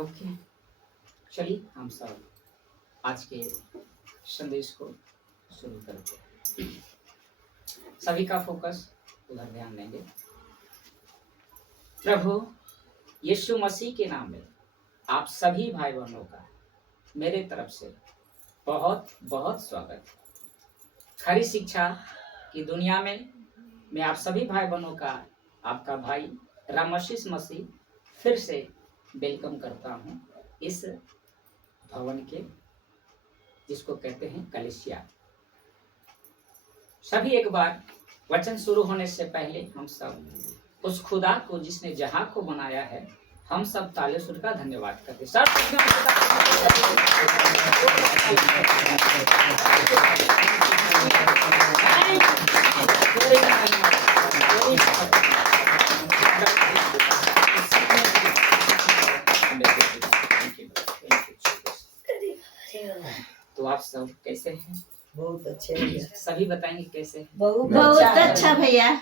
Okay, चलिए हम सब आज के संदेश को शुरू करते हैं। सभी का फोकस उधर ध्यान देंगे। प्रभु यीशु मसीह के नाम में आप सभी भाई बहनों का मेरे तरफ से बहुत बहुत स्वागत। खरी शिक्षा की दुनिया में मैं आप सभी भाई बहनों का आपका भाई रामाशीष मसीह फिर से वेलकम करता हूँ इस भवन के, जिसको कहते हैं कलीसिया। सभी एक बार वचन शुरू होने से पहले हम सब उस खुदा को जिसने जहां को बनाया है, हम सब ताले सुर का धन्यवाद करते हैं। तो आप सब कैसे हैं? बहुत अच्छे भैया। सभी बताएंगे कैसे हैं? बहुत अच्छा भैया।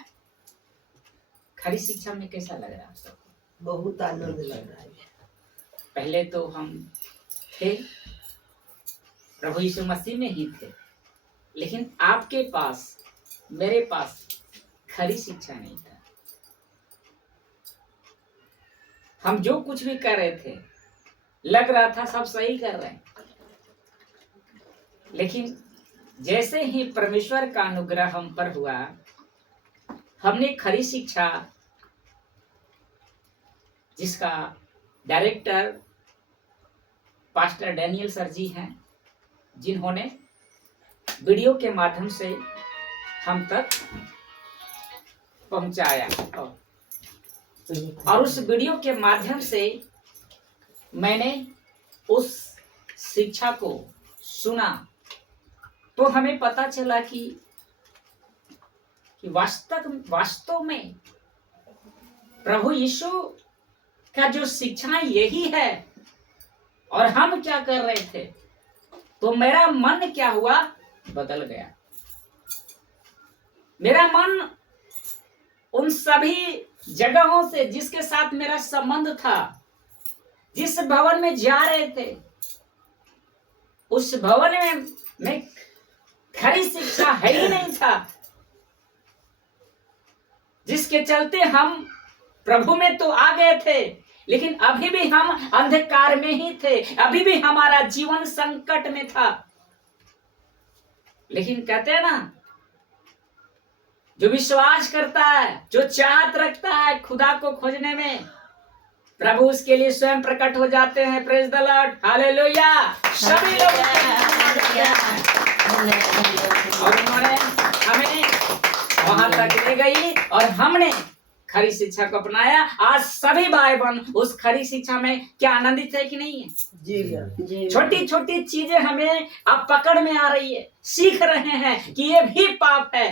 खरी शिक्षा में कैसा लग रहा है आप सबको? बहुत आनंद लग रहा है। पहले तो हम थे प्रभु यीशु मसीह में ही थे, लेकिन आपके पास मेरे पास खरी शिक्षा नहीं था। हम जो कुछ भी कर रहे थे लग रहा था सब सही कर रहे हैं, लेकिन जैसे ही परमेश्वर का अनुग्रह हम पर हुआ, हमने खरी शिक्षा जिसका डायरेक्टर पास्टर डैनियल सर जी हैं, जिन्होंने वीडियो के माध्यम से हम तक पहुंचाया, और उस वीडियो के माध्यम से मैंने उस शिक्षा को सुना, तो हमें पता चला कि वास्तव में प्रभु यीशु का जो शिक्षा यही है, और हम क्या कर रहे थे, तो मेरा मन क्या हुआ, बदल गया। मेरा मन उन सभी जगहों से जिसके साथ मेरा संबंध था, जिस भवन में जा रहे थे, उस भवन में खरी शिक्षा है ही नहीं था, जिसके चलते हम प्रभु में तो आ गए थे, लेकिन अभी भी हम अंधकार में ही थे, अभी भी हमारा जीवन संकट में था। लेकिन कहते हैं ना, जो विश्वास करता है, जो चाहत रखता है खुदा को खोजने में, प्रभु उसके लिए स्वयं प्रकट हो जाते हैं। Praise the Lord, hallelujah. सभी लोग और उन्होंने हमें वहां तक ले गई और हमने खरी शिक्षा को अपनाया। आज सभी भाई बहन उस खरी शिक्षा में क्या आनंदित है कि नहीं है? जी। छोटी छोटी चीजें हमें अब पकड़ में आ रही है, सीख रहे हैं कि ये भी पाप है।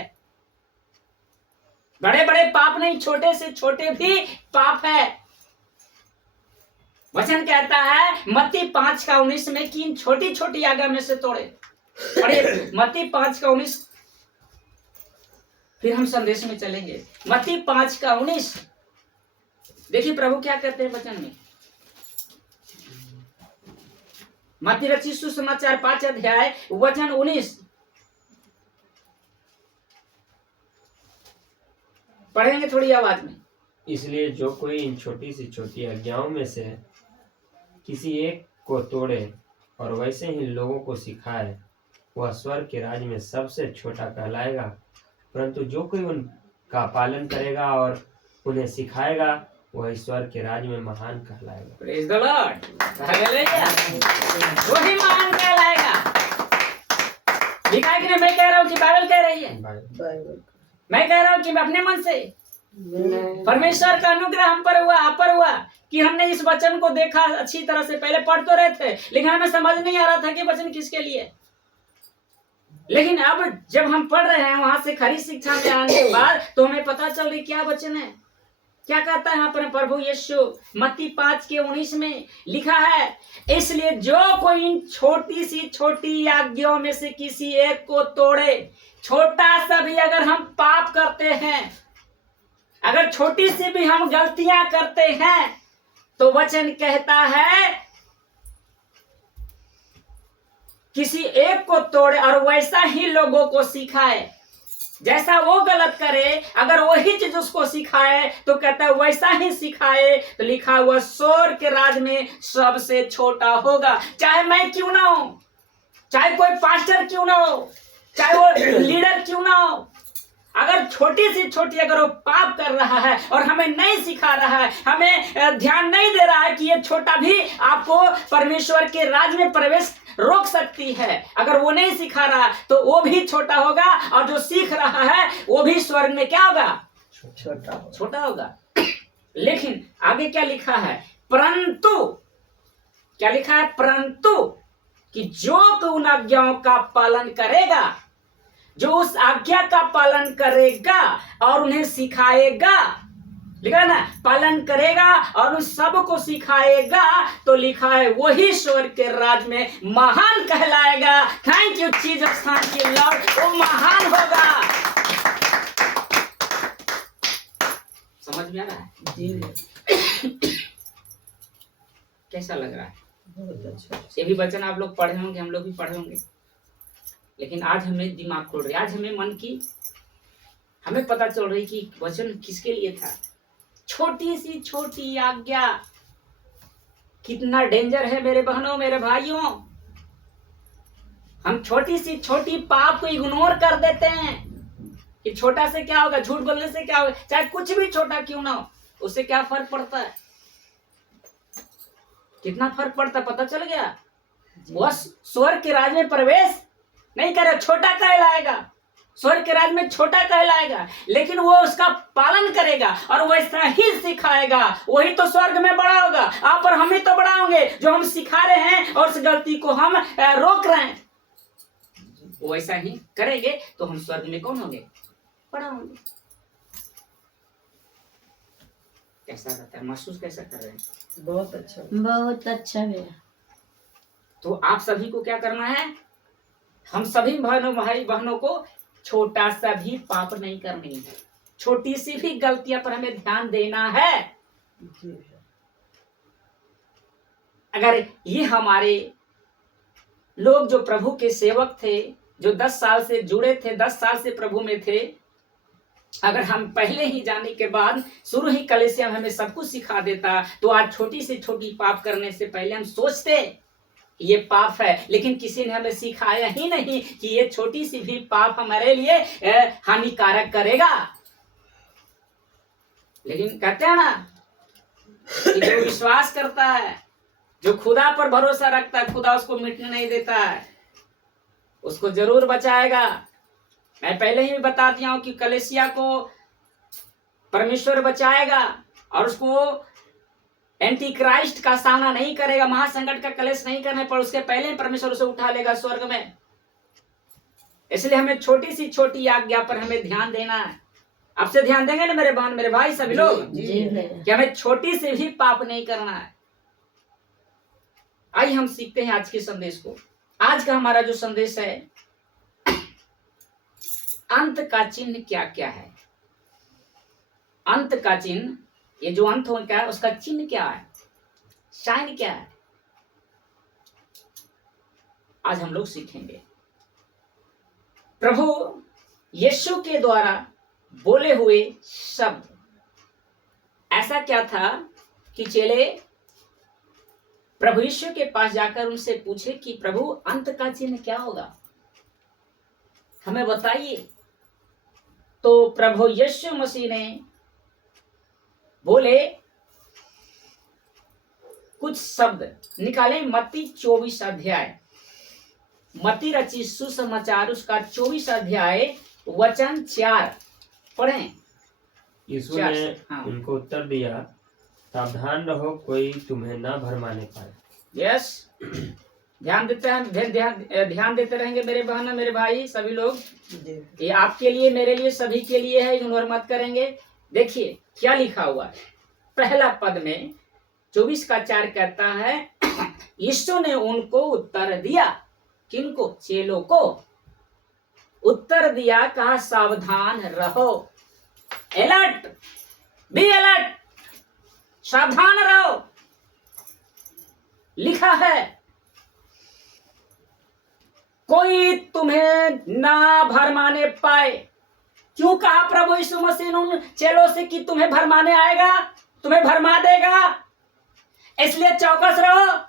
बड़े बड़े पाप नहीं, छोटे से छोटे भी पाप है। वचन कहता है मत्ती 5:19 में कि इन छोटी छोटी आज्ञा में से तोड़े। पढ़िए मत्ती 5:19, फिर हम संदेश में चलेंगे। मत्ती 5:19, देखिए प्रभु क्या कहते हैं वचन में। मत्ती रचित सुसमाचार 5 अध्याय वचन 19 पढ़ेंगे थोड़ी आवाज में। इसलिए जो कोई इन छोटी सी छोटी आज्ञाओं में से किसी एक को तोड़े और वैसे ही लोगों को सिखाए, वह स्वर्ग के राज्य में सबसे छोटा कहलाएगा, परंतु जो कोई उनका पालन करेगा और उन्हें सिखाएगा, वह ईश्वर के राज्य में महान कहलाएगा। Praise the Lord, hallelujah. वही महान कहलाएगा। लिखा है कि नहीं? मैं कह रहा हूँ कि बाइबल कह रही है? बाइबल। मैं कह रहा हूँ कि मैं अपने मन से, परमेश्वर का अनुग्रह हम पर हुआ, आप पर हुआ कि हमने इस वचन को देखा अच्छी तरह से। पहले पढ़ तो रहे थे, लेकिन हमें समझ नहीं आ रहा था कि वचन किसके लिए। लेकिन अब जब हम पढ़ रहे हैं वहां से खरी शिक्षा में आने के बाद, तो हमें पता चल रही क्या वचन है, क्या कहता है यहाँ पर प्रभु यीशु। मत्ती 5:19 में लिखा है, इसलिए जो कोई इन छोटी सी छोटी आज्ञाओं में से किसी एक को तोड़े, छोटा सा भी अगर हम पाप करते हैं, अगर छोटी सी भी हम गलतियां करते हैं, तो वचन कहता है किसी एक को तोड़े और वैसा ही लोगों को सिखाए। जैसा वो गलत करे, अगर वही चीज उसको सिखाए तो कहता है वैसा ही सिखाए, तो लिखा हुआ स्वर्ग के राज में सबसे छोटा होगा। चाहे मैं क्यों ना हो, चाहे कोई पास्टर क्यों ना हो, चाहे वो लीडर क्यों ना हो, अगर छोटी सी छोटी अगर वो पाप कर रहा है और हमें नहीं सिखा रहा है, हमें ध्यान नहीं दे रहा है कि ये छोटा भी आपको परमेश्वर के राज में प्रवेश रोक सकती है, अगर वो नहीं सिखा रहा तो वो भी छोटा होगा, और जो सीख रहा है वो भी स्वर्ग में क्या होगा? छोटा होगा। लेकिन आगे क्या लिखा है? परंतु, क्या लिखा है? परंतु कि जो उन आज्ञाओं का पालन करेगा, जो उस आज्ञा का पालन करेगा और उन्हें सिखाएगा, लिखा है ना, पालन करेगा और उन सब को सिखाएगा, तो लिखा है वही स्वर्ग के राज में महान कहलाएगा। Thank you Jesus, thank you Lord, वो महान होगा। समझ में आ रहा है? कैसा लग रहा है? बहुत अच्छा। ये भी वचन आप लोग पढ़े होंगे, हम लोग भी पढ़े होंगे, लेकिन आज हमें दिमाग खोल रही, आज हमें मन की हमें पता चल रही कि वचन किसके लिए था। छोटी सी छोटी आज्ञा कितना डेंजर है मेरे बहनों, मेरे भाइयों। हम छोटी सी छोटी पाप को इग्नोर कर देते हैं कि छोटा से क्या होगा, झूठ बोलने से क्या होगा, चाहे कुछ भी छोटा क्यों ना हो, उससे क्या फर्क पड़ता है? कितना फर्क पड़ता है पता चल गया? वह स्वर्ग के राज में प्रवेश नहीं करे, छोटा कहलाएगा, स्वर्ग के राज में छोटा कहलाएगा, लेकिन वो उसका पालन करेगा और वैसा ही सिखाएगा, वही तो स्वर्ग में बड़ा होगा। आप और हम ही तो बड़ा होंगे जो हम सिखा रहे हैं और उस गलती को हम रोक रहे हैं। वैसा ही करेंगे तो हम स्वर्ग में कौन होंगे? बड़ा होंगे। कैसा रहता है? महसूस कैसा कर रहे हैं? बहुत अच्छा। बहुत अच्छा भैया। तो आप सभी को क्या करना है? हम सभी बहनों भाई बहनों को छोटा सा भी पाप नहीं करनी है, छोटी सी भी गलतियां पर हमें ध्यान देना है। अगर ये हमारे लोग जो प्रभु के सेवक थे, जो 10 साल से जुड़े थे, 10 साल से प्रभु में थे, अगर हम पहले ही जाने के बाद शुरू ही कलीसिया में हमें सब कुछ सिखा देता, तो आज छोटी से छोटी पाप करने से पहले हम सोचते ये पाप है, लेकिन किसी ने हमें सिखाया ही नहीं कि ये छोटी सी भी पाप हमारे लिए हानिकारक करेगा। लेकिन कहते हैं ना कि जो विश्वास करता है, जो खुदा पर भरोसा रखता है, खुदा उसको मिटने नहीं देता है, उसको जरूर बचाएगा। मैं पहले ही बता दिया हूं कि कलीसिया को परमेश्वर बचाएगा और उसको एंटी क्राइस्ट का सामना नहीं करेगा, महासंकट का कलेश नहीं करने पर उसके पहले ही परमेश्वर उसे उठा लेगा स्वर्ग में। इसलिए हमें छोटी सी छोटी आज्ञा पर हमें ध्यान देना है। आपसे ध्यान देंगे ना मेरे बहन मेरे भाई सभी लोग, कि हमें छोटी से भी पाप नहीं करना है। आइए हम सीखते हैं आज के संदेश को। आज का हमारा जो संदेश है, अंत का चिन्ह क्या क्या है। अंत का चिन्ह, ये जो अंत हो क्या है, उसका चिन्ह क्या है, साइन क्या है, आज हम लोग सीखेंगे। प्रभु यीशु के द्वारा बोले हुए शब्द, ऐसा क्या था कि चेले प्रभु यीशु के पास जाकर उनसे पूछे कि प्रभु अंत का चिन्ह क्या होगा, हमें बताइए। तो प्रभु यीशु मसीह ने बोले, कुछ शब्द निकाले। मत्ती 24 अध्याय, मत्ती रची सुसमाचार उसका 24 अध्याय वचन 4 पढ़ें। यीशु ने उनको उत्तर दिया, सावधान रहो, कोई तुम्हें ना भरमाने पाए। यस, ध्यान देते हैं, ध्यान देते रहेंगे मेरे बहन मेरे भाई सभी लोग। ये आपके लिए, मेरे लिए, सभी के लिए है, इग्नोर मत करेंगे। देखिए क्या लिखा हुआ है। पहला पद में 24 का 4 कहता है, यीशु ने उनको उत्तर दिया। किनको? चेलों को उत्तर दिया, कहा सावधान रहो, अलर्ट, बी अलर्ट, सावधान रहो। लिखा है कोई तुम्हें ना भरमाने पाए। क्यों कहा प्रभु यीशु मसीह ने उन चेलों से कि तुम्हें भरमाने आएगा, तुम्हें भरमा देगा, इसलिए चौकस रहो,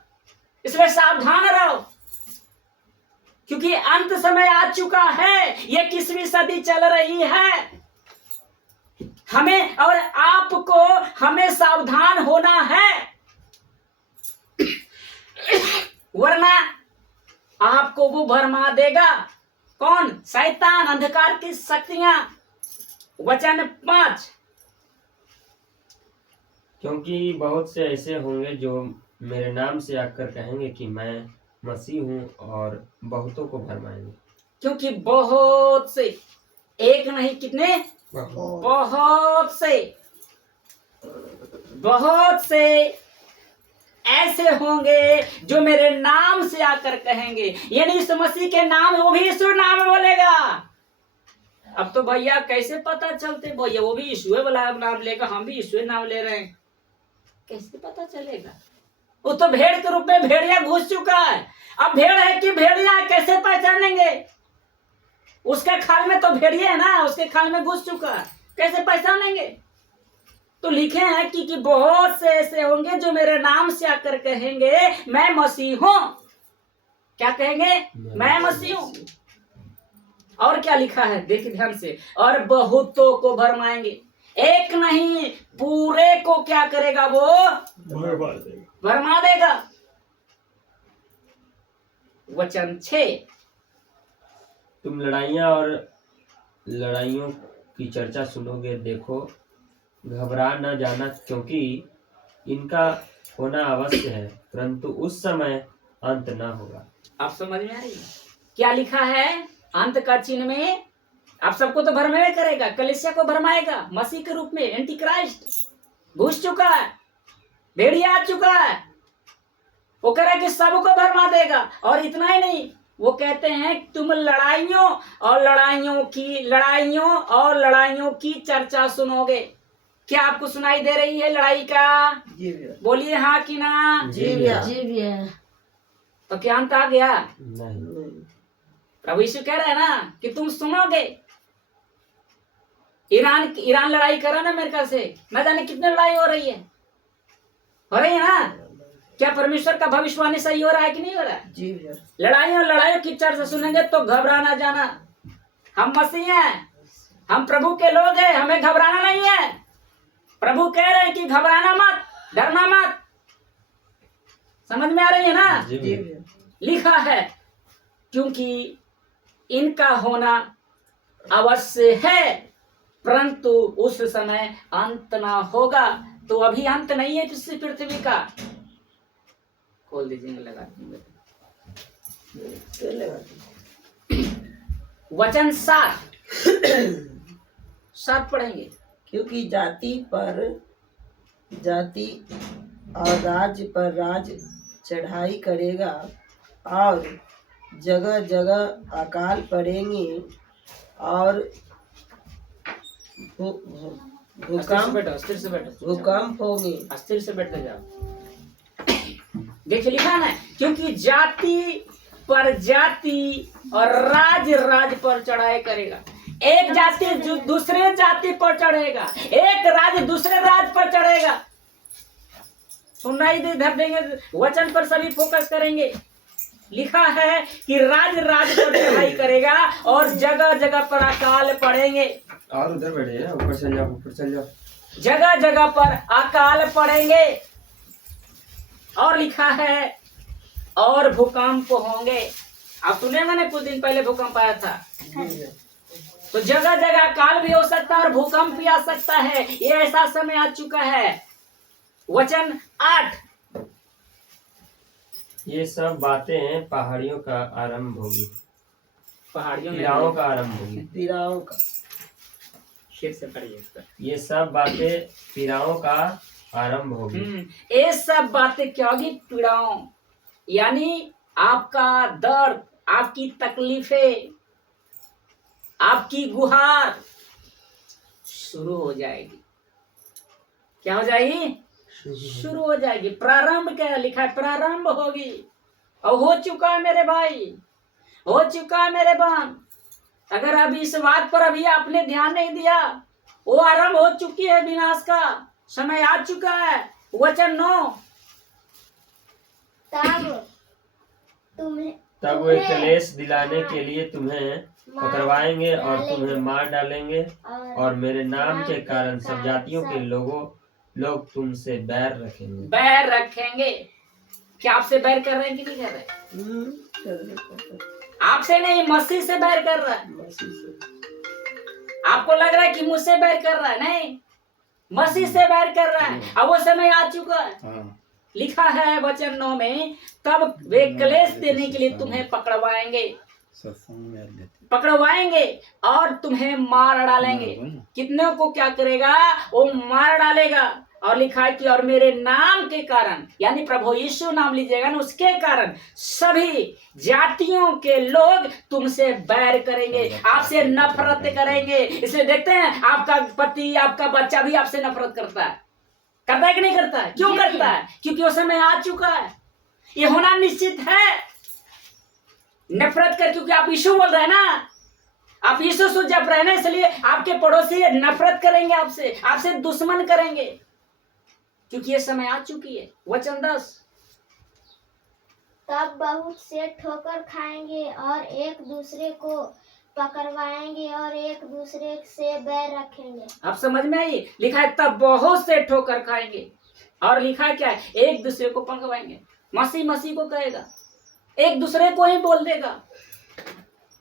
इसलिए सावधान रहो, क्योंकि अंत समय आ चुका है, ये 21वीं सदी चल रही है। हमें और आपको हमें सावधान होना है, वरना आपको वो भरमा देगा। कौन? शैतान, अंधकार की शक्तियां। वचन 5, क्योंकि बहुत से ऐसे होंगे जो मेरे नाम से आकर कहेंगे कि मैं मसीह हूँ और बहुतों को भरमाएंगे। क्योंकि बहुत से, एक नहीं कितने, बहुत से ऐसे होंगे जो मेरे नाम से आकर कहेंगे, यानी यीशु मसीह के नाम, वो भी यीशु नाम बोलेगा। अब तो भैया कैसे पता चलते, भैया वो भी यीशु वाला नाम लेगा, हम भी यीशु नाम ले रहे हैं, कैसे पता चलेगा? वो तो भेड़ के रूप में भेड़िया घुस चुका है। अब भेड़ है कि भेड़िया है, कैसे पहचानेंगे? उसके खाल में तो भेड़िया है ना, उसके खाल में घुस चुका है, कैसे पहचानेंगे? तो लिखे हैं कि बहुत से ऐसे होंगे जो मेरे नाम से आकर कहेंगे मैं मसीह हूं। क्या कहेंगे? मैं मसीह हूं। और क्या लिखा है देखिए ध्यान से, और बहुतों को भरमाएंगे। एक नहीं, पूरे को क्या करेगा? वो भरमा देगा। वचन 6, तुम लड़ाइयाँ और लड़ाइयों की चर्चा सुनोगे, देखो घबरा न जाना, क्योंकि इनका होना अवश्य है, परंतु उस समय अंत न होगा। आप समझ में आ रही है? क्या लिखा है अंत का चिन्ह में? आप सबको तो भरमाए करेगा, कलीसिया को भरमाएगा, मसीह के रूप में एंटी क्राइस्ट घुस चुका है, भेड़िया आ चुका है, वो कह रहा है कि सबको भरमा देगा। और इतना ही नहीं, वो कहते हैं तुम लड़ाइयों और लड़ाइयों की चर्चा सुनोगे। क्या आपको सुनाई दे रही है लड़ाई का? जी भैया। बोलिए हाँ कि ना। जी भैया। जी भैया। तो क्या अंत आ गया? नहीं, प्रभु यीशु कह रहे हैं ना कि तुम सुनोगे। ईरान लड़ाई कर रहा है ना अमेरिका से, न जाने कितने लड़ाई हो रही है ना? क्या परमेश्वर का भविष्यवाणी सही हो रहा है कि नहीं हो रहा है? जी भैया। लड़ाइयों की चर्चा सुनेंगे तो घबरा ना जाना। हम मसीह हैं, हम प्रभु के लोग हैं, हमें घबराना नहीं है। प्रभु कह रहे हैं कि घबराना मत, डरना मत। समझ में आ रही है ना? जी भैया। लिखा है क्योंकि इनका होना अवश्य है, परंतु उस समय अंत ना होगा। तो अभी अंत नहीं है किसी पृथ्वी का। खोल दीजिए, लगा दीजिए। वचन 7 पढ़ेंगे। क्योंकि जाति पर जाति और राज्य पर राज चढ़ाई करेगा और जगह जगह अकाल पड़ेंगे और अस्थिर से बैठो, भूकंप होंगे। अस्थिर से बैठते जाओ। देखिए लिखा है क्योंकि जाति पर जाति और राज पर चढ़ाई करेगा। एक जाति दूसरे जाति पर चढ़ेगा, एक राज दूसरे राज पर चढ़ेगा। सुनना धर देंगे, वचन पर सभी फोकस करेंगे। लिखा है कि राज पर चढ़ाई करेगा और जगह जगह पर अकाल पड़ेंगे। और उधर बैठे ना, ऊपर चल जाओ। जगह जगह पर अकाल पड़ेंगे। और लिखा है और भूकंप होंगे। आप सुने मैंने कुछ दिन पहले भूकंप आया था। तो जगह जगह अकाल भी हो सकता है और भूकंप भी आ सकता है। ये ऐसा समय आ चुका है। वचन 8, ये सब बातें पहाड़ियों का आरंभ होगी, पहाड़ियों में पीड़ाओं का आरंभ होगी। पीड़ाओं का शेर से पढ़िए। ये सब बातें पीड़ाओं का आरंभ होगी। ये सब बातें क्या होगी? पीड़ाओं, यानी आपका दर्द, आपकी तकलीफें, आपकी गुहार शुरू हो जाएगी। क्या हो जाएगी? शुरू हो जाएगी। प्रारंभ क्या लिखा है? प्रारंभ होगी और हो चुका है मेरे भाई, हो चुका है मेरे बहन। अगर अभी इस बात पर अभी आपने ध्यान नहीं दिया, वो आरंभ हो चुकी है, विनाश का समय आ चुका है। वचन 9, तब वे क्लेश दिलाने के लिए तुम्हें पकड़वाएंगे और तुम्हें मार डालेंगे, और मेरे नाम के कारण सब जातियों के लोग तुमसे बैर रखेंगे। बैर रखेंगे। क्या आपसे बैर कर रहे हैं कि नहीं कर रहे? आपसे नहीं, मसीह से बैर कर रहा है। आपको लग रहा है कि मुझसे बैर कर रहा है, नहीं, मसीह से बैर कर रहा है। अब वो समय आ चुका है। लिखा है वचन 9 में, तब वे क्लेश देने के लिए तुम्हें पकड़वाएंगे और तुम्हें मार डालेंगे। कितने को क्या करेगा? वो मार डालेगा। और लिखा है कि और मेरे नाम के कारण, यानी प्रभु यीशु नाम लीजिएगा ना, उसके कारण सभी जातियों के लोग तुमसे बैर करेंगे, आपसे नफरत करेंगे। इसलिए देखते हैं आपका पति, आपका बच्चा भी आपसे नफरत करता है कि नहीं करता है? क्यों करता है? क्योंकि वो समय आ चुका है, ये होना निश्चित है। नफरत कर, क्योंकि आप यीशु बोल रहे हैं ना, आप यीशु से जप रहे हैं, इसलिए आपके पड़ोसी नफरत करेंगे आपसे दुश्मन करेंगे, क्योंकि ये समय आ चुकी है। वचन 10, तब बहुत से ठोकर खाएंगे और एक दूसरे को पकड़वाएंगे और एक दूसरे से बैर रखेंगे। आप समझ में आई? लिखा है तब बहुत से ठोकर खाएंगे, और लिखा है क्या है? एक दूसरे को पकड़वाएंगे। मसीह को कहेगा, एक दूसरे को ही बोल देगा।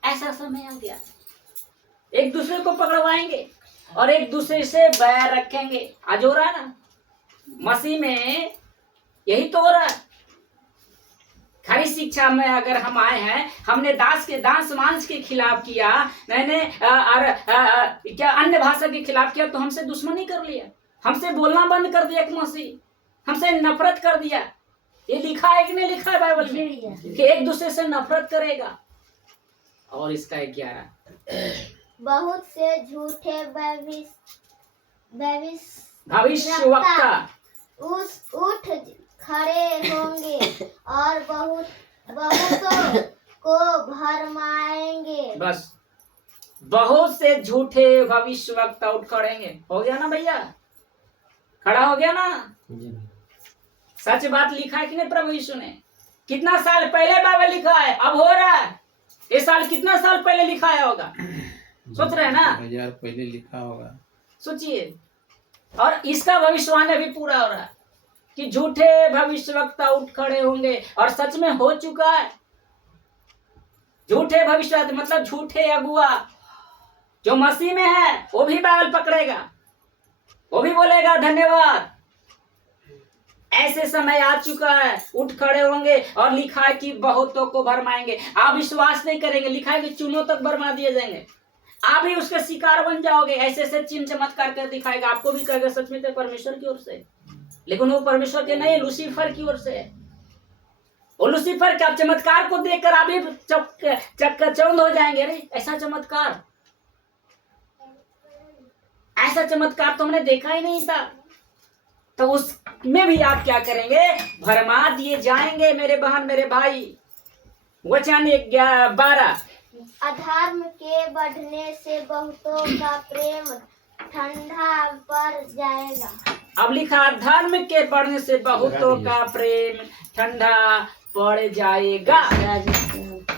ऐसा समय आ गया, एक दूसरे को पकड़वाएंगे और एक दूसरे से बैर रखेंगे। आज हो रहा है ना, मसीह में यही तो हो रहा है। खाली शिक्षा में अगर हम आए हैं, हमने दास मांस के खिलाफ किया, मैंने क्या अन्य भाषा के खिलाफ किया, तो हमसे दुश्मनी कर लिया, हमसे बोलना बंद कर दिया, मसीह हमसे नफरत कर दिया। ये लिखा है कि नहीं लिखा है बाइबल में कि एक दूसरे से नफरत करेगा। और इसका 11, बहुत से झूठे भविष्यवक्ता उठ खड़े होंगे और बहुतों को भरमाएंगे। बस, बहुत से झूठे भविष्यवक्ता उठ खड़ेंगे। हो गया ना भैया? खड़ा हो गया ना? सच बात लिखा है कि नहीं प्रभु यीशु ने? कितना साल पहले बाइबल लिखा है, अब हो रहा है। ये साल कितना साल पहले लिखा है होगा? सोच रहे हैं ना? 2000 पहले लिखा होगा। सोचिए। और इसका भविष्यवाणी अभी पूरा हो रहा है कि झूठे भविष्यवक्ता उठ खड़े होंगे, और सच में हो चुका है। झूठे भविष्यवक्ता मतलब झूठे अगुआ जो मसीह में है, वो भी बाइबल पकड़ेगा, वो भी बोलेगा धन्यवाद। ऐसे समय आ चुका है, उठ खड़े होंगे, और लिखा है कि बहुतों को भरमाएंगे। आप विश्वास नहीं करेंगे, लिखा है कि चूनों तक भरमा दिए जाएंगे, आप भी उसके शिकार बन जाओगे। ऐसे ऐसे चिन्ह चमत्कार कर दिखाएगा, आपको भी कहेगा सच में तो परमेश्वर की ओर से, लेकिन वो परमेश्वर के नहीं, लूसीफर की ओर से है। वो लूसीफर के आप चमत्कार को देखकर आप भी चौंध हो जाएंगे। अरे ऐसा चमत्कार तो हमने देखा ही नहीं था। तो उसमें भी आप क्या करेंगे? भरमा दिए जाएंगे मेरे बहन मेरे भाई। वचन 12, अधर्म के बढ़ने से बहुतों का प्रेम ठंडा पड़ जाएगा। अब लिखा, धर्म के बढ़ने से बहुतों का प्रेम ठंडा पड़ जाएगा।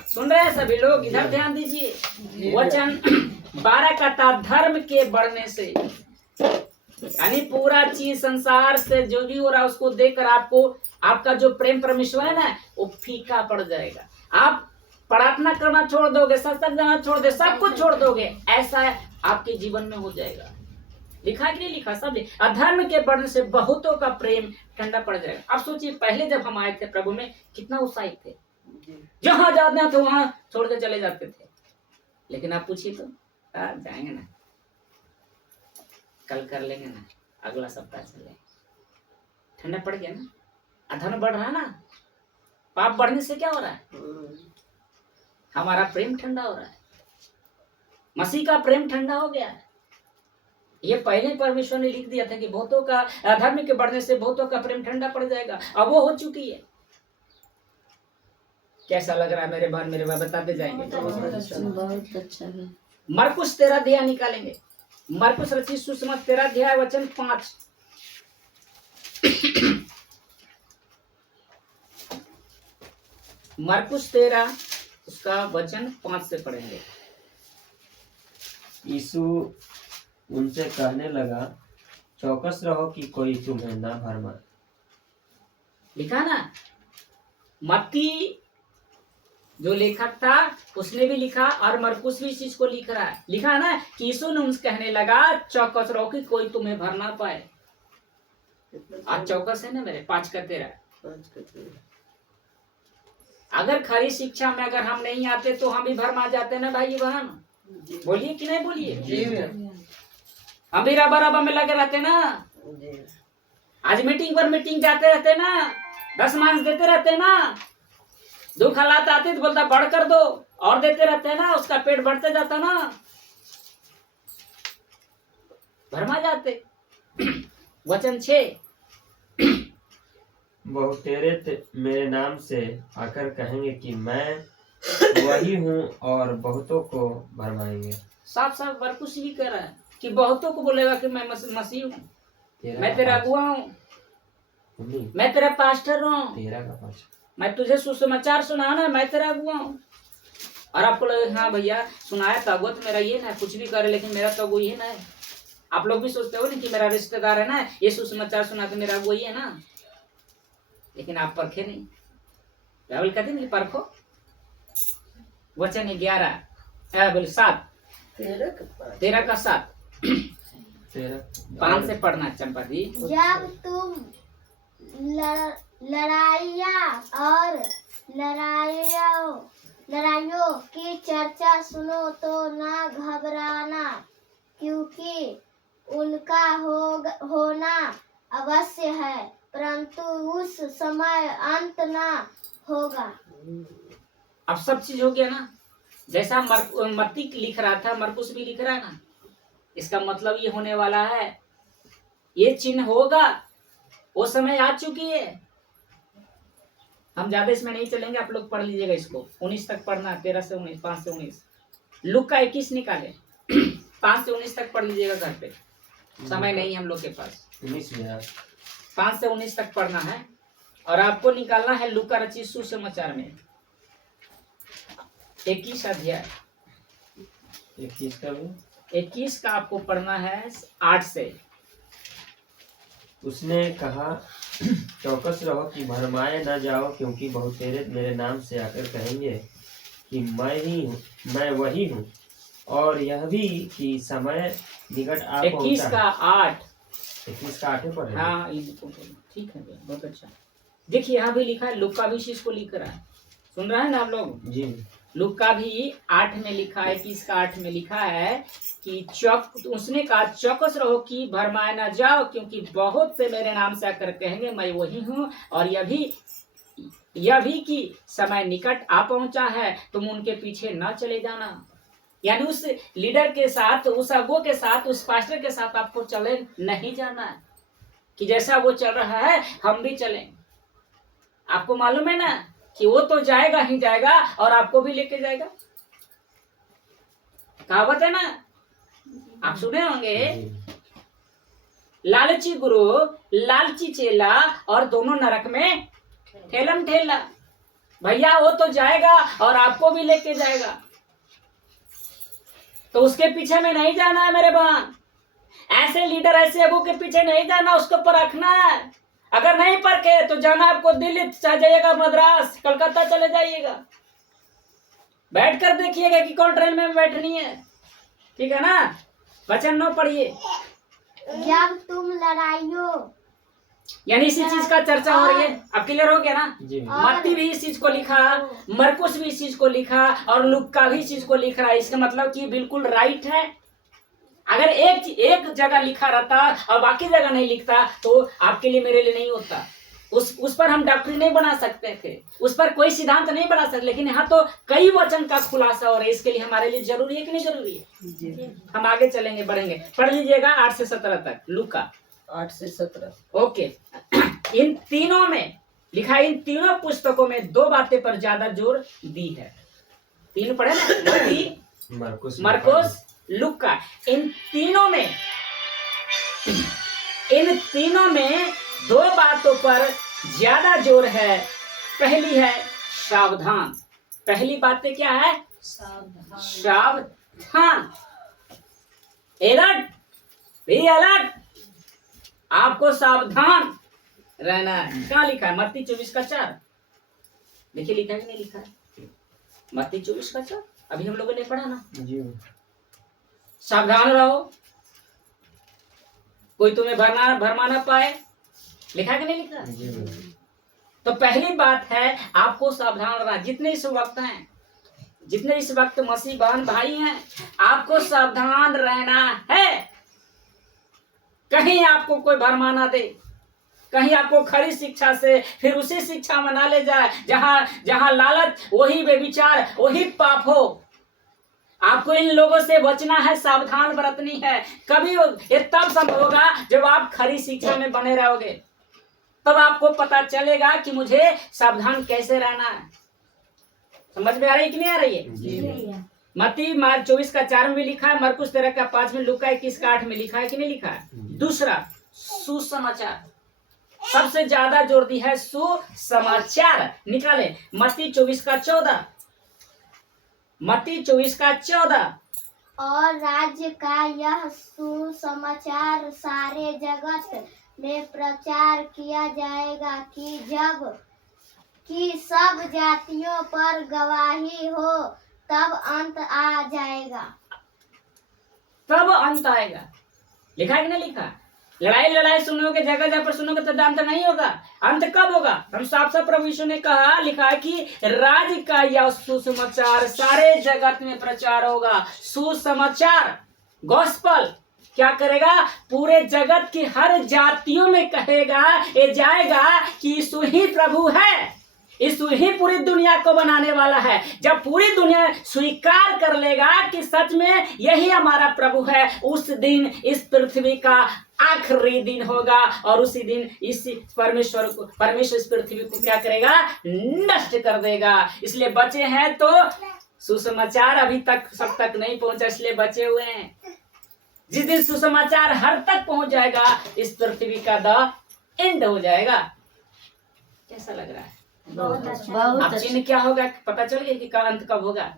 सुन रहे हैं सभी लोग? इधर ध्यान दीजिए। वचन 12 का था धर्म के बढ़ने से, यानी पूरा चीज संसार से जो भी हो रहा है उसको देखकर आपका जो प्रेम परमेश्वर है ना, वो फीका पड़ जाएगा। आप प्रार्थना करना छोड़ दोगे, सत्संग जाना छोड़ दे, सब कुछ छोड़ दोगे, ऐसा आपके जीवन में हो जाएगा। लिखा कि नहीं लिखा? सब अधर्म के बढ़ने से बहुतों का प्रेम ठंडा पड़ जाएगा। अब सोचिए, पहले जब हम आए थे प्रभु में कितना उत्साहित थे, जहां जाना था वहां छोड़ के चले जाते थे। लेकिन आप पूछिए तो जाएंगे ना, कल कर लेंगे ना, अगला सप्ताह चले, ठंडा पड़ गया ना। अधर्म बढ़ रहा है ना, पाप बढ़ने से क्या हो रहा है? हमारा प्रेम ठंडा हो रहा है, मसीह का प्रेम ठंडा हो गया है। ये पहले परमेश्वर ने लिख दिया था कि बहुतों का अधर्म के बढ़ने से बहुतों का प्रेम ठंडा पड़ जाएगा, अब वो हो चुकी है। कैसा लग रहा है मेरे भाई मेरे भाई, बताते जाएंगे। बहुत अच्छा है। मरकुस 13 अध्याय निकालेंगे। मरकुस रचित सुसमाचार 13 अध्याय वचन 5। मरकुस 13 उसका वचन 5 से पढ़ेंगे। यीशु उनसे कहने लगा, चौकस रहो कि कोई तुम्हें ना भरमाए। लिखा ना, मत्ती जो लेखक था उसने भी लिखा और मरकुस भी इस चीज को लिख रहा है। लिखा ना कि यीशु ने उनसे कहने लगा, चौकस रहो कि कोई तुम्हें भर ना पाए। आज चौकस है ना मेरे 5 का 13। अगर खरी शिक्षा में अगर हम नहीं आते तो हम भी भरमा जाते ना भाई बहन, बोलिए कि नहीं बोलिए। हम भी रबा में लगे रहते ना। आज मीटिंग पर मीटिंग जाते रहते ना, 10 मार्क्स देते रहते ना, दुख हालात आते तो बोलता बढ़ कर दो, और देते रहते ना, उसका पेट बढ़ते जाता ना, भरमा जाते। वचन 6, बहुतेरे मेरे नाम से आकर कहेंगे कि मैं वही हूँ और बहुतों को भरमाएंगे। साफ साफ मरकुस ही कह रहा है कि बहुतों को बोलेगा कि मैं मसीह हूँ, मैं तेरा अगुआ हूँ, मैं तेरा पास्टर हूँ, 13 का 5। मैं तुझे सुसमाचार सुनाना, मैं तेरा अगुआ हूँ। और आपको लगे हाँ भैया सुनाया तो अगुआ तो मेरा ये ना, कुछ भी करे लेकिन मेरा तो अगुआ ये ना है। आप लोग भी सोचते हो ना कि मेरा रिश्तेदार है ना, ये सुसमाचार सुना तो मेरा अगुआ है ना, लेकिन आप परखे नहीं। बाइबल कहते हैं परखो। वचन 11 बोले 7 13 का 7 5 से पढ़ना चंपा जी। जब तुम लड़ाइयाँ और लड़ाइयों की चर्चा सुनो तो ना घबराना, क्योंकि उनका होना अवश्य है, परंतु उस समय अंत ना होगा। अब सब चीज हो गया ना, जैसा मत्ती लिख रहा था मरकुस भी लिख रहा है ना। इसका मतलब ये होने वाला है, ये चिन्ह होगा, वो समय आ चुकी है। हम ज्यादा इसमें नहीं चलेंगे, आप लोग पढ़ लीजिएगा इसको। 19 तक पढ़ना, 13 से 19, 5 से 19। लूका का 21 निकाले 5 से 19 तक पढ़ लीजिएगा घर पे, समय नहीं हम लोग के पास। 5 से 19 तक पढ़ना है और आपको निकालना है लूका रचित सुसमाचार में 21 अध्याय। 21 का आपको पढ़ना है 8 से। उसने कहा, चौकस रहो कि भरमाए न जाओ, क्योंकि बहुतेरे मेरे नाम से आकर कहेंगे कि मैं वही हूँ, और यह भी कि समय निकट आ पहुंचा। 21 का 8 पर है। हाँ ठीक है, बहुत अच्छा। देखिए यहाँ भी लिखा है, लूका भी इस चीज को लिख रहा है, सुन रहे हैं ना आप लोग जी। लूका भी 8 में लिखा है, 21 का 8 में लिखा है कि उसने कहा चौकस रहो कि भरमाए ना जाओ, क्योंकि बहुत से मेरे नाम से आकर कहेंगे मैं वही हूँ, और यह भी कि समय निकट आ पहुंचा है, तुम उनके पीछे न चले जाना। यानी उस लीडर के साथ, उस अगुआ के साथ, उस पास्टर के साथ आपको चले नहीं जाना है कि जैसा वो चल रहा है हम भी चलें। आपको मालूम है ना कि वो तो जाएगा ही जाएगा और आपको भी लेके जाएगा। कहावत है ना, आप सुने होंगे, लालची गुरु लालची चेला और दोनों नरक में ठेलम ठेला। भैया वो तो जाएगा और आपको भी लेके जाएगा, तो उसके पीछे में नहीं जाना है मेरे बहन। ऐसे लीडर, ऐसे अगुओं के पीछे नहीं जाना, उसको परखना है। अगर नहीं परखे तो जाना आपको दिल्ली चले जाइएगा, मद्रास, कलकत्ता चले जाइएगा, बैठ कर देखिएगा कि कौन ट्रेन में बैठनी है। ठीक है ना। वचन 9 पढ़िए। जब तुम लड़ाइयों, यानी इसी चीज का चर्चा हो रही है। अब क्लियर हो गया ना। जी। मत्ती भी इस चीज को लिखा, मरकुस भी इस चीज को लिखा और लूका भी इस चीज को लिख रहा है। इसका मतलब कि बिल्कुल राइट है। अगर एक जगह लिखा रहता और बाकी जगह नहीं लिखता तो आपके लिए मेरे लिए नहीं होता। उस पर हम डॉक्टरी नहीं बना सकते थे, उस पर कोई सिद्धांत नहीं बना सकते, लेकिन यहाँ तो कई वचन का खुलासा हो रहा है। इसके लिए हमारे लिए जरूरी है कि नहीं जरूरी है? हम आगे चलेंगे, बढ़ेंगे। पढ़ लीजिएगा 8 से 17 तक, लूका 8 से 17। ओके। इन तीनों में लिखा है, इन तीनों पुस्तकों में 2 बातें पर ज्यादा जोर दी है। 3 पढ़े ना, मत्ती, मरकुस, लूका। इन तीनों में 2 बातों पर ज्यादा जोर है। पहली है सावधान। पहली बातें क्या है? सावधान। Alert, be alert. आपको सावधान रहना है। क्या लिखा है? मत्ती 24:4। देखिए लिखा है कि नहीं लिखा है? मत्ती 24:4 अभी हम लोगों ने पढ़ा ना जी। सावधान रहो, कोई तुम्हें भरमा ना पाए। लिखा है कि नहीं लिखा? जी। तो पहली बात है आपको सावधान रहना। जितने इस वक्त हैं, जितने इस वक्त मसीह बहन भाई हैं, आपको सावधान रहना है। कहीं आपको कोई भरमा ना दे, कहीं आपको खरी शिक्षा से फिर उसी शिक्षा में ना ले जाए जहां लालच, वही बेविचार, वही पाप हो। आपको इन लोगों से बचना है, सावधान बरतनी है। कभी ये तब संभव होगा जब आप खरी शिक्षा में बने रहोगे, तब आपको पता चलेगा कि मुझे सावधान कैसे रहना है। समझ में आ रही है कि नहीं आ रही है? मत्ती 24:4 में भी लिखा है, मरकुस 13:5 में, लूका 21:8 में लिखा है कि नहीं लिखा है? दूसरा सुसमाचार, सबसे ज्यादा जोर दी है सुसमाचार। निकाले मत्ती 24:14। मत्ती 24:14। और राज्य का यह सुसमाचार सारे जगत में प्रचार किया जाएगा कि सब जातियों पर गवाही हो, तब अंत आ जाएगा। तब अंत आएगा। लिखा है कि नहीं लिखा? लड़ाई सुनोगे, जगह पर सुनोगे तो अंत नहीं होगा। अंत कब होगा? हम साफ साफ प्रभु यीशु ने कहा, लिखा है कि राज्य का यह सुसमाचार सारे जगत में प्रचार होगा। सुसमाचार, गॉस्पल क्या करेगा? पूरे जगत की हर जातियों में कहेगा, ये जाएगा कि यीशु ही प्रभु है, यीशु ही पूरी दुनिया को बनाने वाला है। जब पूरी दुनिया स्वीकार कर लेगा कि सच में यही हमारा प्रभु है, उस दिन इस पृथ्वी का आखिरी दिन होगा, और उसी दिन इस परमेश्वर इस पृथ्वी को क्या करेगा? नष्ट कर देगा। इसलिए बचे हैं तो सुसमाचार अभी तक सब तक नहीं पहुंचा, इसलिए बचे हुए हैं। जिस दिन सुसमाचार हर तक पहुंच जाएगा, इस पृथ्वी का द एंड हो जाएगा। कैसा लग रहा है? बहुत अब चिन्ह क्या होगा पता चल गया कि का अंत कब होगा?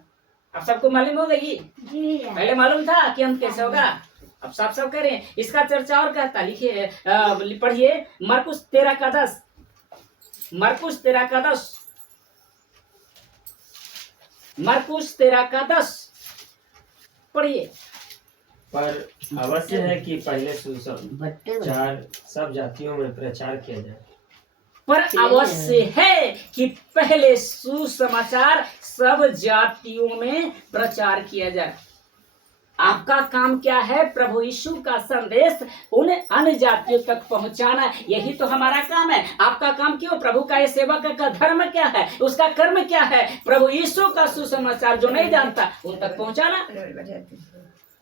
अब सबको मालूम हो गई? पहले मालूम था कि अंत कैसे होगा, अब साफ साफ करें। इसका चर्चा और कहता, लिखिए पढ़िए मरकुस 13:10। मरकुस 13:10। मरकुस 13:10 पढ़िए। पर अवश्य है कि पहले सुसमाचार सब जातियों में प्रचार किया जाए। पर अवश्य है कि पहले सुसमाचार सब जातियों में प्रचार किया जाए। आपका काम क्या है? प्रभु यीशु का संदेश उन अन्य जातियों तक पहुंचाना, यही तो हमारा काम है। आपका काम क्यों? प्रभु का ये सेवक का धर्म क्या है, उसका कर्म क्या है? प्रभु यीशु का सुसमाचार जो नहीं जानता उन तक पहुंचाना।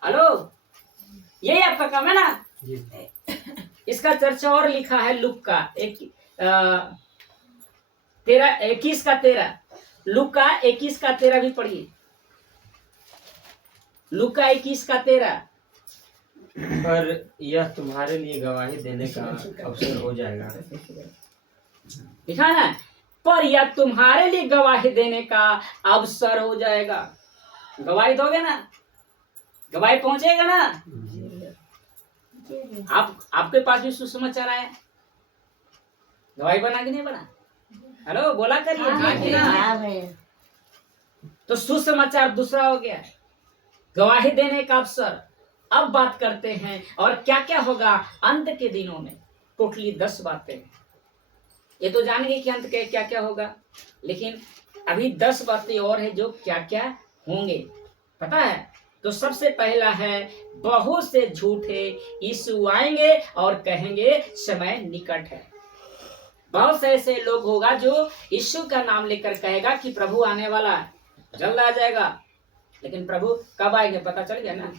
हेलो, यही आपका काम है ना? इसका चर्चा और लिखा है लूका 21:13। लूका 21:13 भी पढ़िए। लूका 21:13। पर यह तुम्हारे लिए गवाही देने का अवसर हो जाएगा। लिखा है ना, पर यह तुम्हारे लिए गवाही देने का अवसर हो जाएगा। गवाही दोगे ना? गवाही पहुंचेगा ना? आपके पास भी सुसमाचार आया, गवाही बना कि नहीं बना? हेलो, बोला करिए। तो सुसमाचार दूसरा हो गया, गवाही देने का अवसर। अब बात करते हैं और क्या क्या होगा अंत के दिनों में। टोटली 10 बातें। ये तो जान गए कि अंत के क्या क्या होगा, लेकिन अभी 10 बातें और है जो क्या क्या होंगे, पता है? तो सबसे पहला है, बहुत से झूठे यीशु आएंगे और कहेंगे समय निकट है। बहुत से ऐसे लोग होगा जो यीशु का नाम लेकर कहेगा कि प्रभु आने वाला है, जल्द आ जाएगा, लेकिन प्रभु कब आएंगे पता चल गया ना।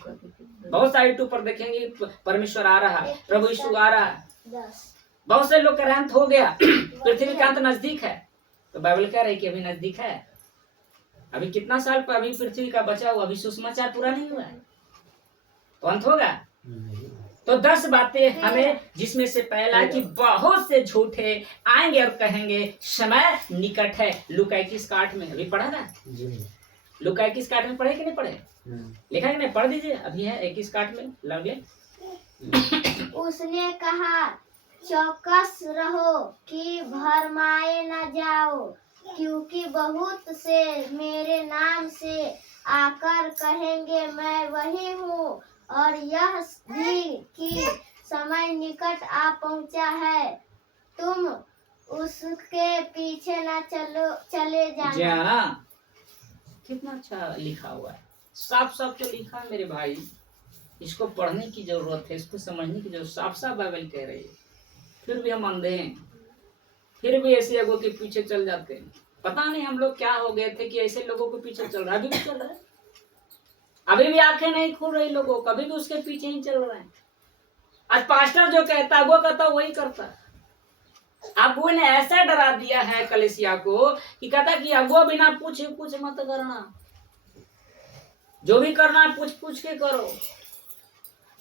बहुत सारे यूट्यूब पर देखेंगे परमेश्वर आ रहा है, प्रभु यीशु आ रहा है। 10 बहुत से लोग का अंत हो गया, पृथ्वी का अंत नजदीक है, तो बाइबल कह रही कि अभी नजदीक है। अभी कितना साल पर अभी पृथ्वी का बचा हुआ, अभी सुसमाचार पूरा नहीं हुआ है, तो अंत होगा। तो 10 बातें हमें, जिसमें से पहला कि बहुत से झूठे आएंगे और कहेंगे समय निकट है। लूका 21:8 में अभी पढ़ा ना, लूका 21:8 में पढ़े कि नहीं पढ़े, लिखा है कि नहीं, पढ़ दीजिए, अभी है 21:8 में लगे। उसने कहा, चौकस रहो कि भरमाए न जाओ, क्योंकि बहुत से मेरे नाम से आकर कहेंगे मैं वही हूँ, और यह भी कि समय निकट आ पहुँचा है, तुम उसके पीछे न चले जाना। कितना अच्छा लिखा हुआ है, साफ साफ तो लिखा है मेरे भाई। इसको पढ़ने की जरूरत है, इसको समझने की जरूरत, साफ साफ बाइबल कह रही है। फिर भी हम अंधे हैं, फिर भी ऐसे लोगों के पीछे चल जाते हैं। पता नहीं हम लोग क्या हो गए थे कि ऐसे लोगों के पीछे चल रहा है। अभी भी चल रहा है, अभी भी आंखें नहीं खुल रही लोगों, कभी भी उसके पीछे ही चल रहे हैं। आज पास्टर जो कहता है वो कहता वही करता है। अगुओ ने ऐसा डरा दिया है कलीसिया को कि कहता कि अगुओ बिना पूछे कुछ मत करना, जो भी करना पूछ पूछ के करो।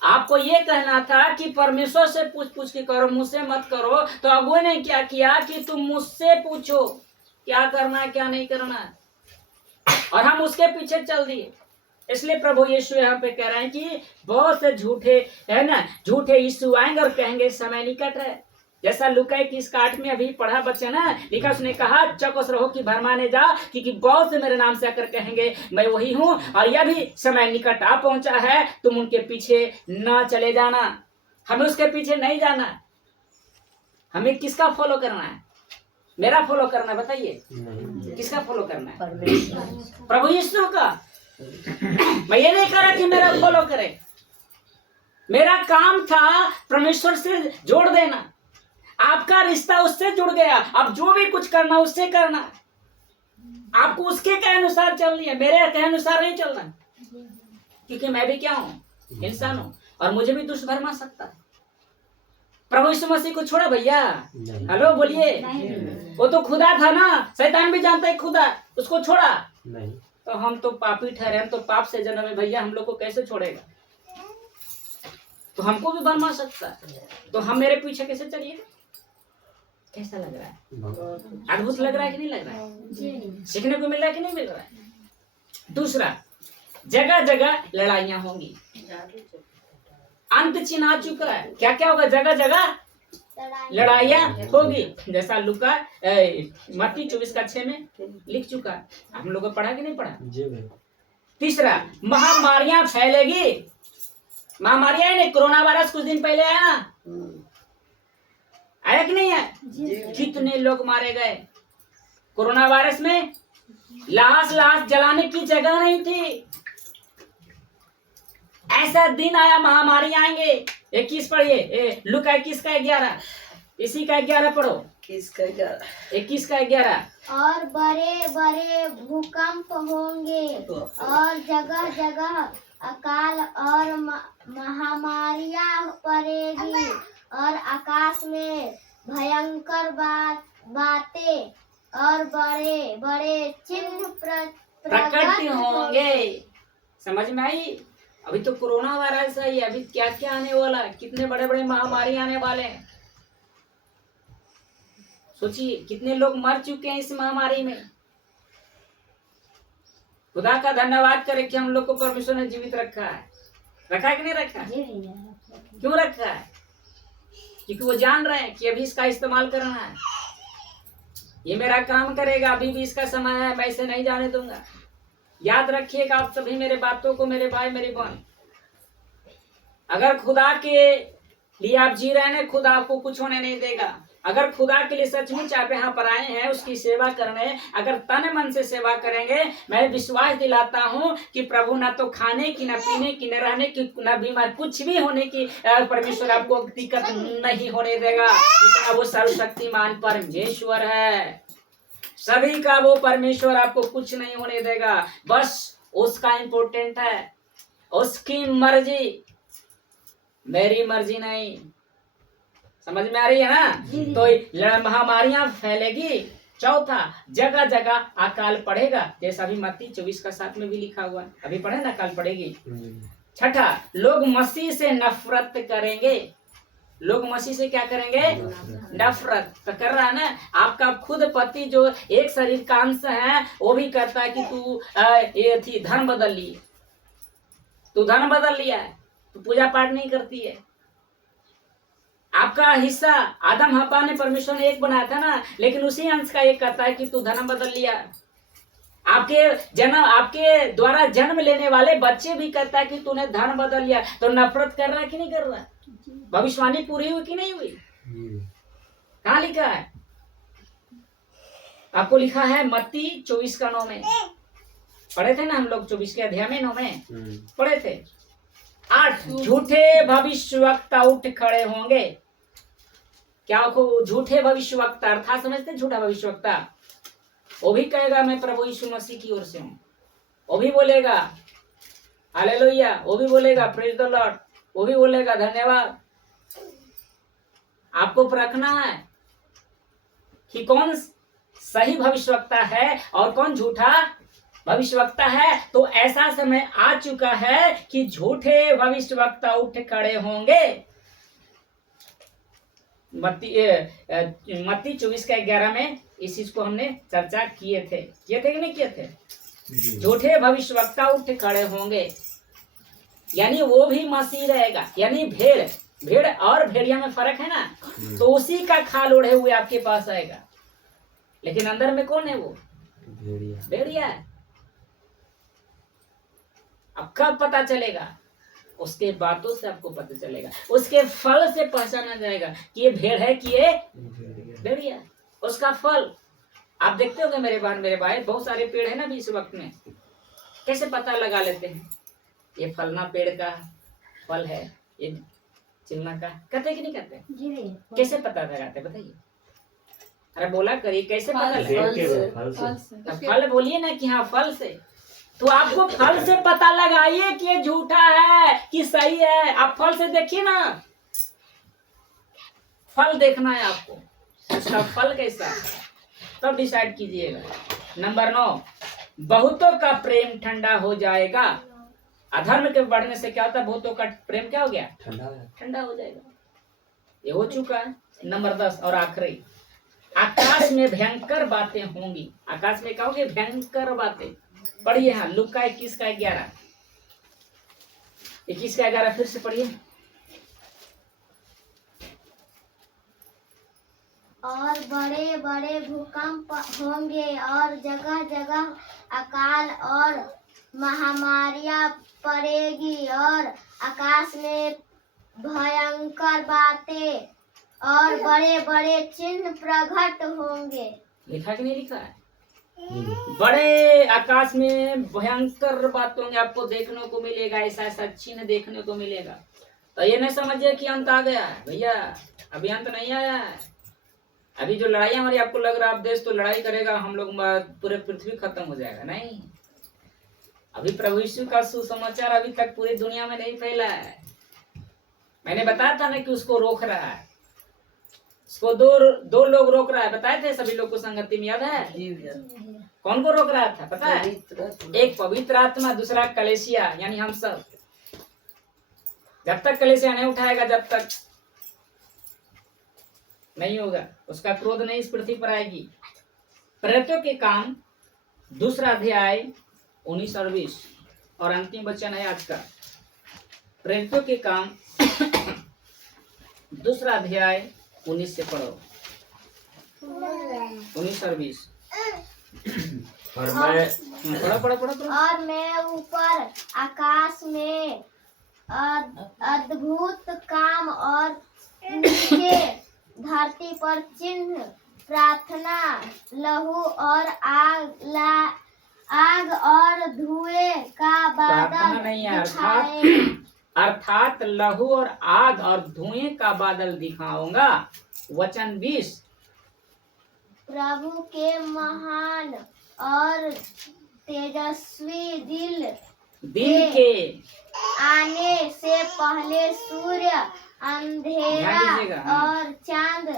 आपको ये कहना था कि परमेश्वर से पूछ पूछ के करो, मुझसे मत करो। तो अगुओ ने क्या किया कि तुम मुझसे पूछो क्या करना है क्या नहीं करना है, और हम उसके पीछे चल दिए। इसलिए प्रभु यीशु यहाँ पे कह रहे हैं कि बहुत से झूठे है ना, झूठे यीशु आएंगे और कहेंगे समय निकट है। जैसा लूका 21:8 में अभी पढ़ा बच्चे ना, लिखा, उसने कहा चौकस रहो कि भरमाने जाओ, क्योंकि बहुत से मेरे नाम से आकर कहेंगे मैं वही हूँ, और यह भी समय निकट आ पहुंचा है, तुम उनके पीछे न चले जाना। हमें उसके पीछे नहीं जाना, हमें किसका फॉलो करना है? मेरा फॉलो करना, बताइए किसका फॉलो करना है? प्रभु यीशु का। मैं ये नहीं कह रहा कि मेरा फॉलो करे, मेरा काम था परमेश्वर से जोड़ देना। आपका रिश्ता उससे जुड़ गया, अब जो भी कुछ करना उससे करना। आपको उसके कहे अनुसार चलनी है, मेरे कहे अनुसार नहीं चलना, क्योंकि मैं भी क्या हूँ, इंसान हूँ, और मुझे भी दुष्ट भरमा सकता है। प्रभु यीशु मसीह को छोड़ा भैया, हेलो बोलिए, वो तो खुदा था ना, शैतान भी जानता है खुदा, उसको छोड़ा नहीं। तो हम तो पापी ठहरे, हम तो पाप से जन्म है भैया, हम लोग को कैसे छोड़ेगा? तो हमको भी भरमा सकता है, तो हम मेरे पीछे कैसे चलिए? कैसा लग रहा है? अद्भुत लग रहा है कि नहीं लग रहा है? सीखने को मिल रहा है कि नहीं मिल रहा है? दूसरा, जगह जगह लड़ाइयां होंगी, अंत चिन्ह आ चुका है। क्या क्या होगा? जगह जगह लड़ाइयां होगी, जैसा लूका मत्ती 24:6 में लिख चुका है। हम लोग को पढ़ा कि नहीं पढ़ा? तीसरा, महामारियां फैलेगी। महामारियां नहीं, कोरोना वायरस कुछ दिन पहले आया ना, आया कि नहीं है? कितने लोग मारे गए कोरोना वायरस में, लाश जलाने की जगह नहीं थी। ऐसा दिन आया, महामारी आएंगे। 21 पढ़िए, लूका 21:11, इसी का 11 पढ़ो, 21:11। और बड़े बड़े भूकंप होंगे, और जगह जगह अकाल और महामारियां पड़ेगी, और आकाश में भयंकर बातें और बड़े बड़े चिन्ह प्रकट होंगे। समझ में आई? अभी तो कोरोना वायरस है, अभी क्या क्या आने वाला है, कितने बड़े बड़े महामारी आने वाले हैं। सोचिए कितने लोग मर चुके हैं इस महामारी में। खुदा का धन्यवाद करें कि हम लोग को परमेश्वर ने जीवित रखा है। रखा है कि नहीं रखा? क्यों रखा है? क्योंकि वो जान रहे हैं कि अभी इसका इस्तेमाल करना है, ये मेरा काम करेगा, अभी भी इसका समय है, मैं इसे नहीं जाने दूंगा। याद रखिएगा आप सभी मेरे बातों को, मेरे भाई मेरी बहन। अगर खुदा के लिए आप जी रहे हैं, खुदा आपको कुछ होने नहीं देगा। अगर खुदा के लिए सचमुच आप यहाँ पर आए हैं उसकी सेवा करने, अगर तन मन से सेवा करेंगे, मैं विश्वास दिलाता हूँ कि प्रभु ना तो खाने की, ना पीने की, न रहने की, ना बीमार, कुछ भी होने की परमेश्वर आपको दिक्कत नहीं होने देगा। इतना वो सर्वशक्तिमान परमेश्वर है, सभी का वो परमेश्वर आपको कुछ नहीं होने देगा। बस उसका इम्पोर्टेंट है, उसकी मर्जी, मेरी मर्जी नहीं। समझ में आ रही है ना? तो महामारियां फैलेगी। चौथा, जगह जगह अकाल पड़ेगा, जैसा अभी मत्ती 24:7 में भी लिखा हुआ है, अभी पढ़े ना, अकाल पड़ेगी। छठा, लोग मसीह से नफरत करेंगे। लोग मसीह से क्या करेंगे? नफरत। तो कर रहा है ना, आपका खुद पति जो एक शरीर का अंश है वो भी कहता है कि तू ये थी धर्म बदल ली, तू धर्म बदल लिया है, तू पूजा पाठ नहीं करती है। आपका हिस्सा आदम हव्वा ने परमेश्वर ने एक बनाया था ना, लेकिन उसी अंश का एक कहता है कि तू धर्म बदल लिया। आपके द्वारा जन्म लेने वाले बच्चे भी कहता है कि तूने धर्म बदल लिया। तो नफरत कर रहा है कि नहीं कर रहा? भविष्यवाणी पूरी हुई कि नहीं हुई? कहाँ लिखा है? आपको लिखा है मत्ती 24:9 में। पढ़े थे ना हम लोग 24 के अध्याय में 9 में पढ़े थे। 8, झूठे भविष्यवक्ता उठ खड़े होंगे। क्या झूठे भविष्यवक्ता अर्थात समझते? झूठा भविष्यवक्ता वो भी कहेगा मैं प्रभु यीशु मसीह की ओर से हूँ, वो भी बोलेगा हालेलुया, वो भी बोलेगा प्रेज द लॉर्ड, वो भी बोलेगा धन्यवाद। आपको परखना है कि कौन सही भविष्यवक्ता है और कौन झूठा भविष्यवक्ता है। तो ऐसा समय आ चुका है कि झूठे भविष्यवक्ता उठ खड़े होंगे। मत्ती 24:11 में इस चीज को हमने चर्चा किए थे कि नहीं किए थे? झूठे भविष्यवक्ता उठ खड़े होंगे, यानी वो भी मसीह रहेगा। यानी भेड़ और भेड़िया में फर्क है ना, तो उसी का खाल ओढ़े हुए आपके पास आएगा, लेकिन अंदर में कौन है? वो भेड़िया है। अब कब पता चलेगा? उसके बातों से आपको पता चलेगा, उसके फल से पहचाना जाएगा कि ये भेड़ है कि ये भेड़िया है। उसका फल आप देखते होंगे मेरे भाई, बहुत सारे पेड़ है ना भी इस वक्त में, कैसे पता लगा लेते हैं? ये फलना पेड़ का फल है, ये चिलना का, कहते कि नहीं कहते? कैसे पता लगाते बताइए? अरे बोला करिए, कैसे पता लगा? फल बोलिए ना कि हाँ फल से। तो आपको फल से पता लगाइए कि ये झूठा है कि सही है। आप फल से देखिए ना, फल देखना है आपको, उसका फल कैसा है तब डिसाइड कीजिएगा। नंबर 9, बहुतों का प्रेम ठंडा हो जाएगा। अधर्म के बढ़ने से क्या होता है? बहुतों का प्रेम क्या हो गया? ठंडा हो जाएगा। ये हो चुका है। नंबर 10 और आखिरी, आकाश में भयंकर बातें होंगी। आकाश में क्या होगी? भयंकर बातें। पढ़िए हाँ, लूका 21:11, 21:11 फिर से पढ़िए। और बड़े बड़े भूकंप होंगे और जगह जगह अकाल और महामारियां पड़ेगी और आकाश में भयंकर बातें और बड़े बड़े चिन्ह प्रकट होंगे। लिखा कि नहीं लिखा है? बड़े आकाश में भयंकर बातें होंगे, आपको देखने को मिलेगा, ऐसा ऐसा चिन्ह देखने को मिलेगा। तो ये नहीं समझिए कि अंत आ गया है भैया, अभी अंत नहीं आया है। अभी जो लड़ाई हमारी, आपको लग रहा है आप देश तो लड़ाई करेगा, हम लोग पूरे पृथ्वी खत्म हो जाएगा, नहीं। अभी प्रभु यीशु का सुसमाचार अभी तक पूरी दुनिया में नहीं फैला है। मैंने बताया था ना कि उसको रोक रहा है, उसको दो लोग रोक रहा है, बताए थे सभी लोग को, संगति में याद है? कौन को रोक रहा था पता है? एक पवित्र आत्मा, दूसरा कलेसिया यानी हम सब। जब तक कलेसिया नहीं उठाएगा, जब तक नहीं होगा, उसका क्रोध नहीं इस पृथ्वी पर आएगी। प्रेरितों के काम 2 अध्याय 19 और 20 और अंतिम वचन है आज का। प्रेरितों के काम 2 अध्याय 19 से पढ़ो, 19 और 20। और मैं पढ़ो। और मैं ऊपर आकाश में अद्भुत काम और नीचे धरती पर चिन्ह प्रार्थना लहू और आग और धुएं का प्रार्थना बादल नहीं है, दिखाएगा। अर्थात लहू और आग और धुएं का बादल दिखाऊंगा। वचन 20, प्रभु के महान और तेजस्वी दिन के आने से पहले सूर्य ध्यान अंधेरा दीजिएगा, हाँ। और चांद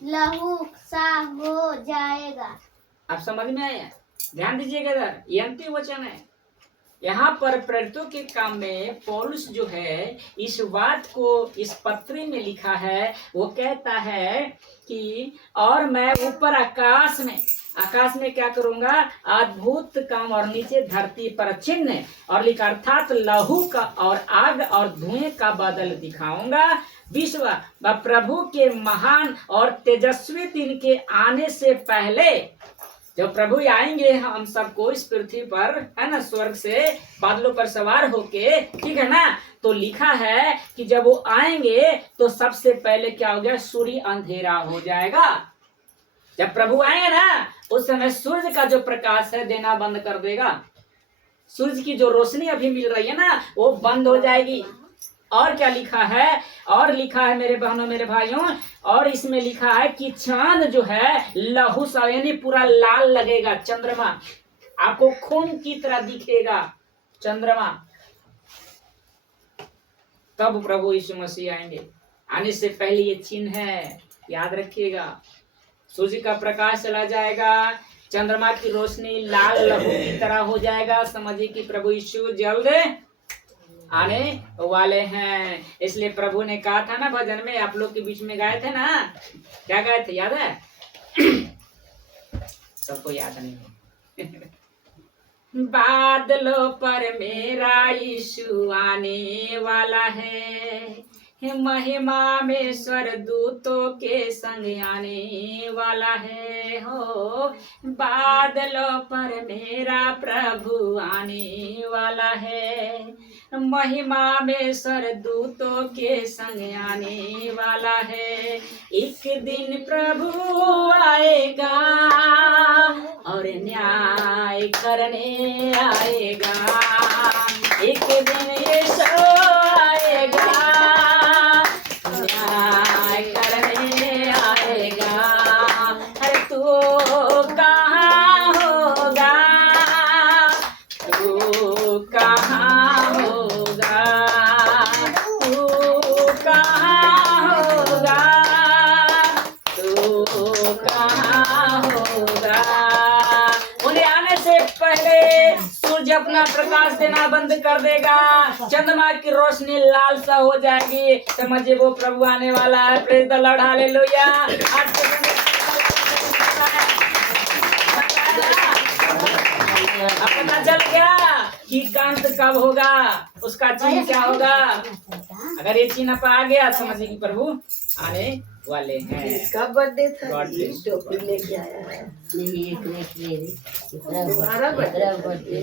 लहू सा हो जाएगा। आप समझ में आया? ध्यान दीजिएगा इधर, ये अंतिम वचन है। यहाँ पर प्रेरितों के काम में पौलुस जो है इस बात को इस पत्री में लिखा है। वो कहता है कि और मैं ऊपर आकाश में क्या करूंगा? अद्भुत काम और नीचे धरती पर चिन्ह और लिखा अर्थात लहू का और आग और धुएं का बादल दिखाऊंगा। 20वां, प्रभु के महान और तेजस्वी दिन के आने से पहले, जब प्रभु आएंगे हम सबको इस पृथ्वी पर, है ना, स्वर्ग से बादलों पर सवार होके, ठीक है ना, तो लिखा है कि जब वो आएंगे तो सबसे पहले क्या हो गया? सूर्य अंधेरा हो जाएगा। जब प्रभु आएंगे ना उस समय सूर्य का जो प्रकाश है देना बंद कर देगा। सूर्य की जो रोशनी अभी मिल रही है ना वो बंद हो जाएगी। और क्या लिखा है? और लिखा है मेरे बहनों मेरे भाइयों, और इसमें लिखा है कि चांद जो है लहू सा यानी पूरा लाल लगेगा। चंद्रमा आपको खून की तरह दिखेगा, चंद्रमा। तब प्रभु यीशु मसीह आएंगे। आने से पहले ये चिन्ह है, याद रखिएगा। सूर्य का प्रकाश चला जाएगा, चंद्रमा की रोशनी लाल लहू की तरह हो जाएगा। समझिए कि प्रभु यीशु जल्द आने वाले हैं। इसलिए प्रभु ने कहा था ना भजन में, आप लोग के बीच में गाए थे ना, क्या गाए थे याद है? सबको याद नहीं है। बादलों पर मेरा यीशु आने वाला है, महिमा में स्वर्गदूतों के संग आने वाला है। हो बादलों पर मेरा प्रभु आने वाला है, महिमा में स्वर्गदूतों के संग आने वाला है। एक दिन प्रभु आएगा और न्याय करने आएगा। एक दिन यीशु आएगा, न्याय करने आएगा। अरे तू कहाँ होगा? तू कहाँ होगा? तू कहाँ होगा? तू कहाँ होगा? उन्हें आने से पहले सूरज अपना प्रकाश देना बंद कर देगा, चंद्रमा की रोशनी लाल सा हो जाएगी। समझिए वो प्रभु आने वाला है। Praise the Lord, hallelujah. आज के अब पता चल गया कि कांत कब होगा, उसका चिन्ह क्या होगा। अगर ये चिन्ह पर आ गया समझिए कि प्रभु आने वाले हैं। इसका बर्थडे था, God ये bless. टोपी लेके आया है। नहीं एक मिनट ले रही। तुम्हारा इतना बर्थडे बर्थडे